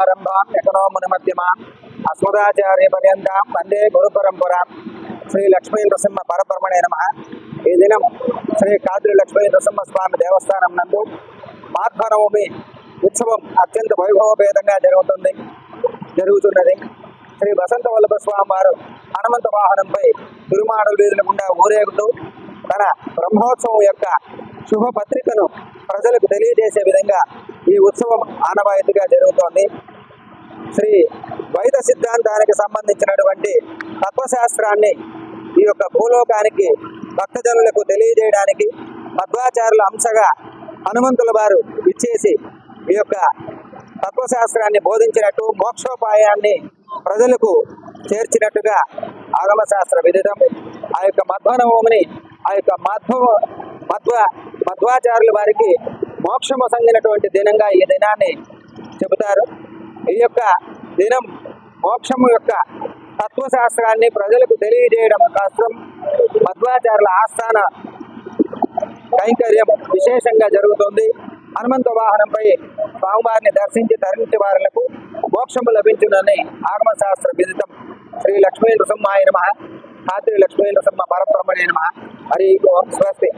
శ్రీలక్ష్మీ ఎకనో మునిమధ్యమాం అస్మదాచార్య పర్యంతం వందే గురు పరంపరాం శ్రీ లక్ష్మీ నృసింహ పరబ్రహ్మణే నమ ఈ దినం శ్రీ కాద్రి లక్ష్మీ నృసింహ స్వామి దేవస్థానం నందు మాధ్వనవమి ఉత్సవం అత్యంత వైభవభేదంగా జరుగుతుంది జరుగుతున్నది. శ్రీ వసంత వల్లభ స్వామి వారు హనుమంత వాహనంపై తిరుమాడల వీధుల గుండా ఊరేగుతూ తన బ్రహ్మోత్సవం యొక్క శుభ పత్రికను ప్రజలకు తెలియజేసే విధంగా ఈ ఉత్సవం ఆనవాయితీగా జరుగుతోంది. శ్రీ ద్వైత సిద్ధాంతానికి సంబంధించినటువంటి తత్వశాస్త్రాన్ని ఈ యొక్క భూలోకానికి భక్తజనులకు తెలియజేయడానికి మధ్వాచారుల అంశగా హనుమంతుల వారు ఇచ్చేసి ఈ యొక్క తత్వశాస్త్రాన్ని బోధించినట్టు మోక్షోపాయాన్ని ప్రజలకు చేర్చినట్టుగా ఆగమ శాస్త్ర విదితం. ఆ యొక్క మధ్వనవమిని ఆ యొక్క మధ్వ మధ్వ మధ్వాచారుల వారికి మోక్షము సంగినటువంటి దినంగా ఈ దినాన్ని చెబుతారు. ఈ యొక్క దినం మోక్షము యొక్క తత్వశాస్త్రాన్ని ప్రజలకు తెలియజేయడం శాస్త్రం మధ్వాచార్యుల ఆస్థాన కైంకర్యం విశేషంగా జరుగుతుంది. హనుమంత వాహనంపై స్వామివారిని దర్శించి తరించే వారులకు మోక్షము లభించునని ఆగమ శాస్త్ర విదితం శ్రీ లక్ష్మీ నృసింహాయ నమ. రాత్రి లక్ష్మీ నృసింహ పరబ్రహ్మణే నమ. హరి ఓం స్వస్తి.